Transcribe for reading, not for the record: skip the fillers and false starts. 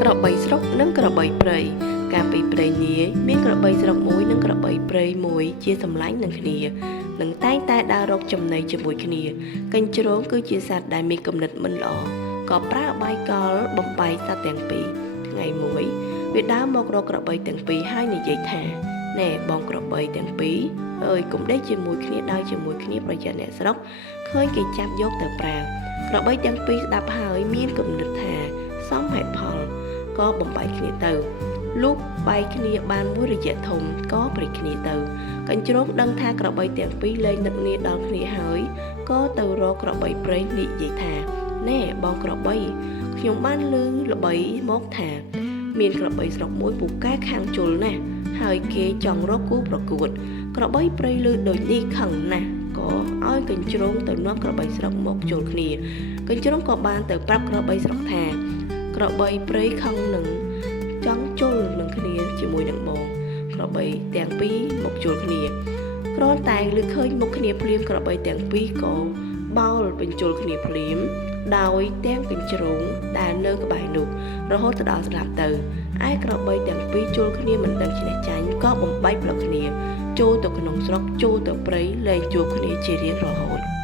ក្របីស្រុកនិងក្របីព្រៃកាលពីព្រៃនាយមានក្របីស្រុកមួយនិងក្របីព្រៃមួយជាសម្លាញ់នឹងគ្នានឹងតែងតែដើររកចំណីជាមួយគ្នាកញ្ជ្រោងគឺជាសត្វដែលមានគំនិតមិនល្អក៏ប្រើអបាយកលបំបែកសត្វទាំងពីរថ្ងៃមួយវាដើរមករកក្របីទាំងពីរហើយនិយាយថាណែបងក្របីទាំងពីរអើយកុំដេកជាមួយគ្នាដើរជាមួយគ្នាប្រយ័ត្នអ្នកស្រុកឃើញគេចាប់យកទៅប្រើក្របីទាំងពីរស្ដាប់ហើយមានគំនិតថាសមហេតុផលក៏បំបែកគ្នាទៅលុះបែកគ្នាបានមួយរយៈធំក៏ព្រិចគ្នាទៅកញ្ជ្រោងដឹងថាក្របីទាំងពីរលែងនឹកនាដល់គ្នាហើយក៏ទៅរកក្របីព្រៃនិយាយថាណែបងក្របីខ្ញុំបានឮល្បីមកថាមានក្របីស្រុកមួយពូកែខាងជលណាស់ហើយគេចង់រកគូប្រកួតក្របីព្រៃឮដូចនេះខឹងណាស់ក៏ឲ្យកញ្ជ្រោងទៅនាំក្របីស្រុកមកជលគ្នាកញ្ជ្រោងក៏បានទៅប្រាប់ក្របីស្រុកថាក្របីព្រៃខឹងនឹងចង់ជលនឹងគ្នាជាមួយនឹងបងក្របីទាំងពីរមកជលគ្នាគ្រាន់តែឮឃើញមុខគ្នាភ្លាមក្របីទាំងពីរក៏បោលបញ្ជលគ្នាភ្លាមដោយទាំងកញ្ជ្រោងដែលនៅក្បែរនោះរហូតទៅដល់ស្លាប់ទៅឯក្របីទាំងពីរជលគ្នាមិនដឹងឈ្នះចាញ់ក៏បំបែកប្លុកគ្នាចូលទៅក្នុងស្រុកចូលទៅព្រៃលែងជួបគ្នាជារៀងរហូត